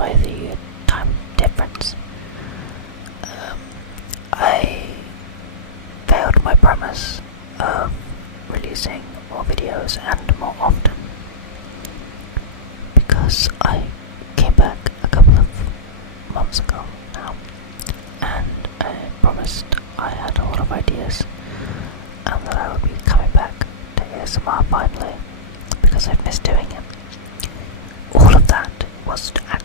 by the time difference. I failed my promise of releasing more videos and more often because I came back a couple of months ago now, and I promised I had a lot of ideas and that I would be coming back to ASMR finally because I've missed doing it. All of that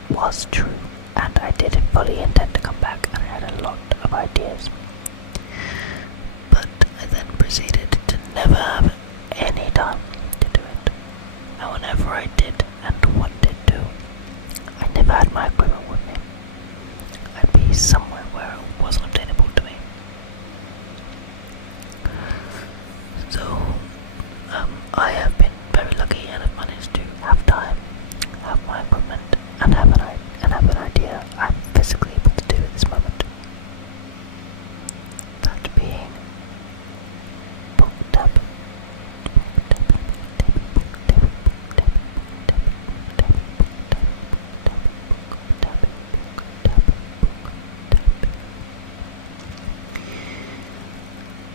was true, and I did fully intend to come back, and I had a lot of ideas. But I then proceeded to never have any time to do it. And whenever I did and wanted to, I never had my equipment with me. I'd be somewhere where it wasn't obtainable to me. So, I have been very lucky and have managed to have time, have my equipment, and have an idea I'm physically able to do at this moment. That being book tapping.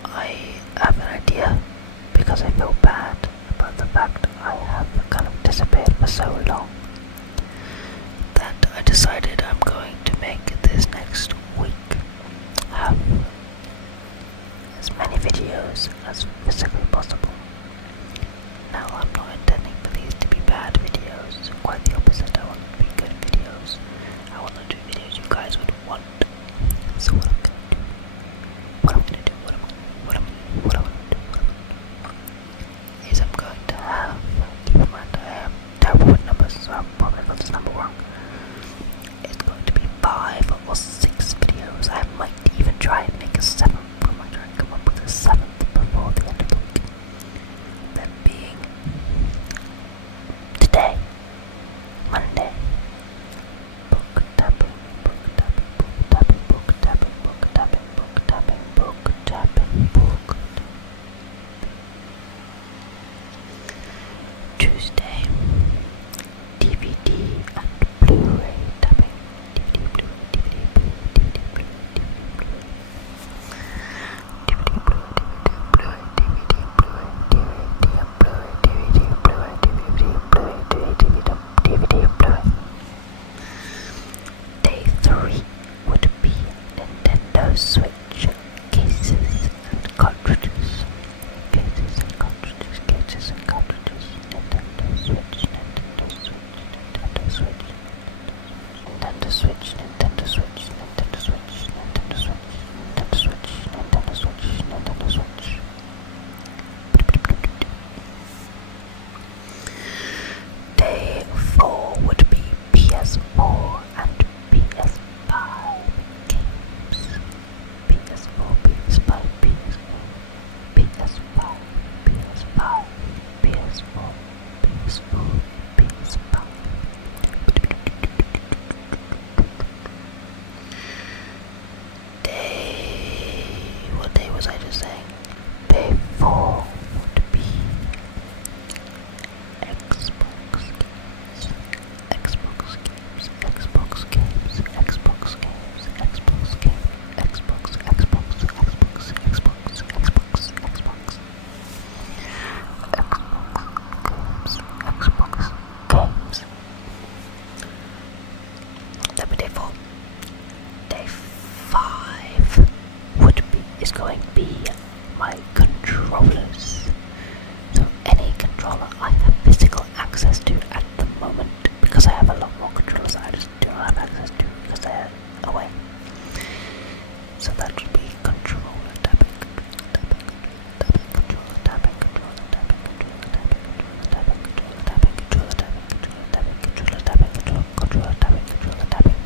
I have an idea because I feel bad about the fact I have kind of disappeared for so long that I decided I'm going to make this next week have as many videos as physically possible. Now, I'm not intending for these to be bad videos, quite the opposite. I want them to be good videos. I want them to be videos you guys would want. So what I'm gonna do is I'm going to have, keep in mind I am terrible with numbers, so I'm probably got this number wrong. It's going to be 5 or 6 videos. I might even try and make a 7th. I might try and come up with a 7th before the end of the week. That being today, Monday. Book tapping, book tapping, book tapping, book tapping, book tapping, book tapping, book tapping, book. Tuesday, DVD and Blu-ray tapping. DVD, Blu-ray, DVD, Blu-ray, DVD, Blu-ray, DVD, Blu-ray, DVD, Blu-ray. Day 3 would be Nintendo Switch cases and cartridges. Cases and cartridges, cases and cartridges. Nintendo Switch, Nintendo Switch, Nintendo Switch, Nintendo Switch, Nintendo Switch, Nintendo Switch, Nintendo Switch, Nintendo Switch, Nintendo Switch, Nintendo Switch. Day 4 would be PS4 and PS5 games. PS4, PS5, PS4, PS5, PS5, PS4, PS4, PS5. What day was I just saying? Day 4 would be Xbox games, Xbox games, Xbox games, Xbox games, Xbox games, Xbox, Xbox, Xbox, Xbox, Xbox, Xbox, Xbox games. That'd be day 4. Day 5 is going to be my controllers. So any controller I have physical access to at the moment, because I have a lot more controllers I just do not have access to because they're away. So that would be controller tapping, controller tapping, controller tapping, controller tapping, controller tapping, controller tapping, controller tapping, controller tapping, controller tapping, controller tapping, controller tapping, controller tapping.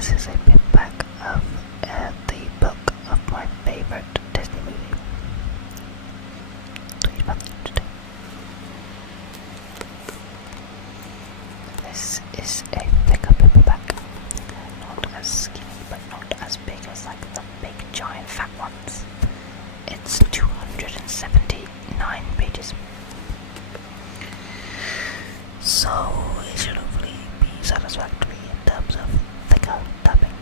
this is a paperback of the book of my favourite Disney movie. Tweet about that today. This is a thicker paperback, not as skinny but not as big as like the big giant fat ones. It's 279 pages. So it should hopefully be satisfactory in terms of thicker tapping.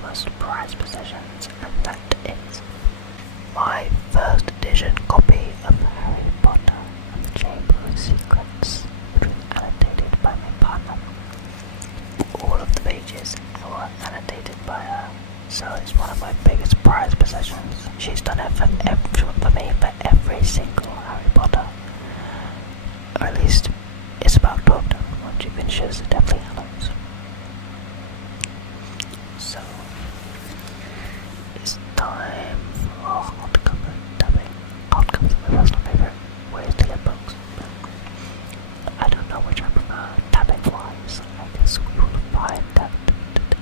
my most prized possessions, and that is my first edition copy of Harry Potter and the Chamber of Secrets, which was annotated by my partner. All of the pages were annotated by her, so it's one of my biggest prized possessions. She's done it for me for every single Harry Potter. Or at least it's about to have done once she finishes the Deathly Hallows. So it's time for hardcover tapping. Hardcover is my personal favourite ways to get books. I don't know which I prefer tapping wise. I guess we will find that today.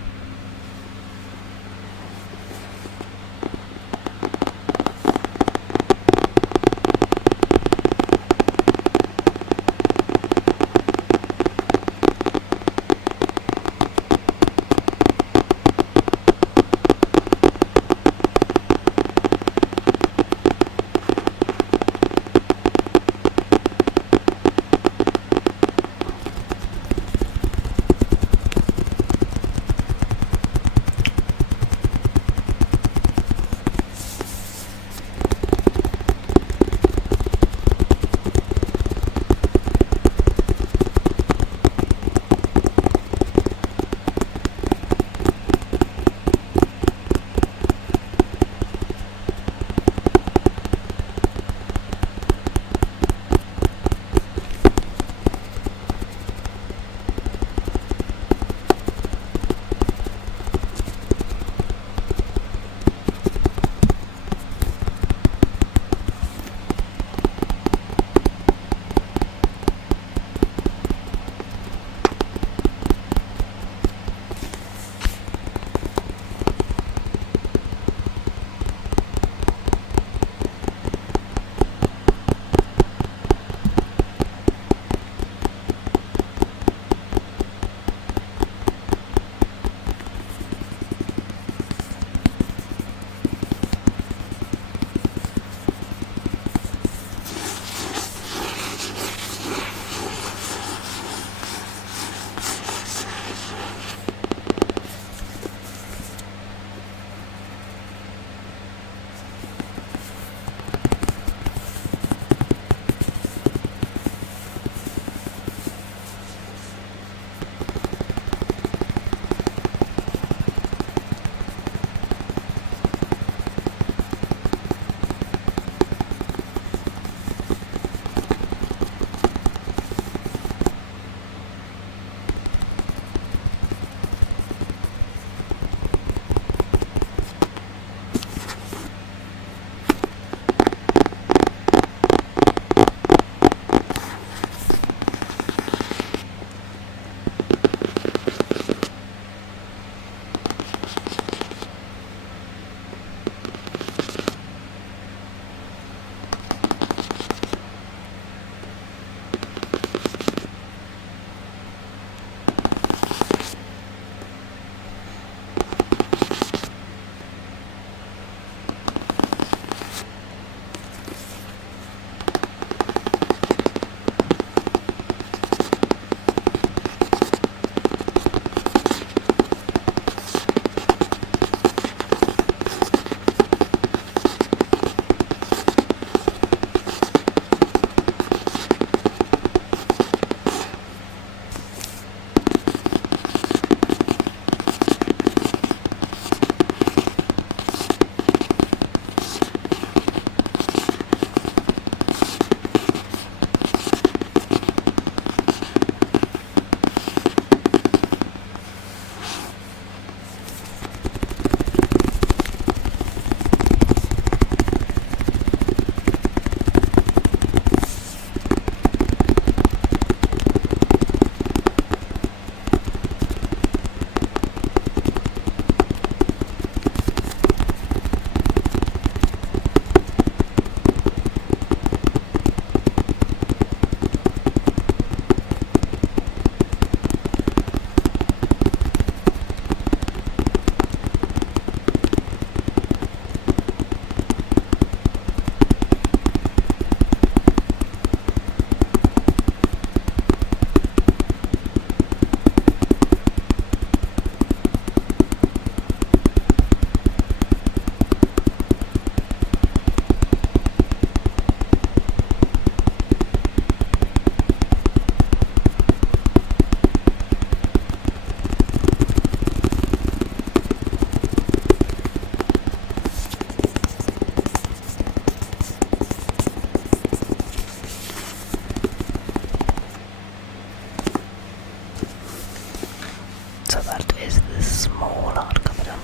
that is the small hardcover done.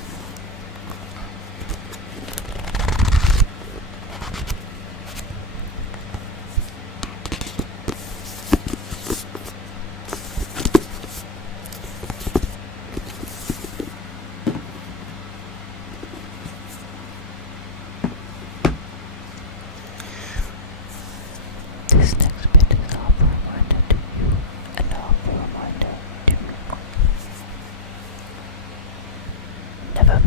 This next bit is half a reminder to you and half a reminder to me. Never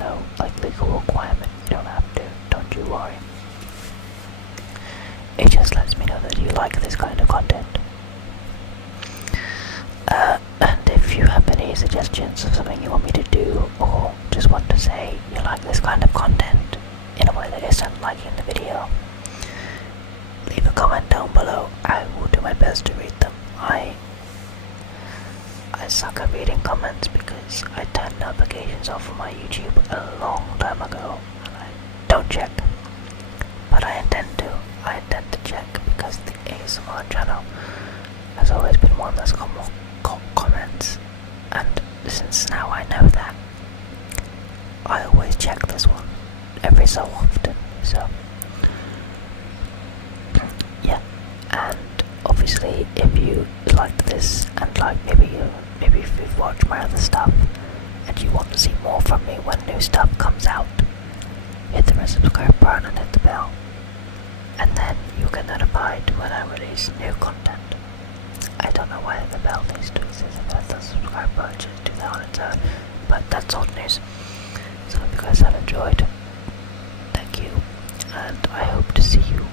no like legal requirement. You don't have to. Don't you worry. It just lets me know that you like this kind of content. And if you have any suggestions of something you want me to do, or just want to say you like this kind of content in a way that isn't liking the video, leave a comment down below. I will do my best to read them. I suck at reading comments because I turned notifications off on my YouTube a long time ago and I don't check. But I intend to. I intend to check because the ASMR channel has always been one that's got more comments, and since now I know that, I always check this one every so often. So yeah, and obviously if you liked this and like maybe if you've watched my other stuff and you want to see more from me when new stuff comes out, hit the red subscribe button and hit the bell, and then you'll get notified when I release new content. I don't know why the bell needs to exist. If that's the subscribe button, just do that on its own. But that's old news. So if you guys have enjoyed, thank you, and I hope to see you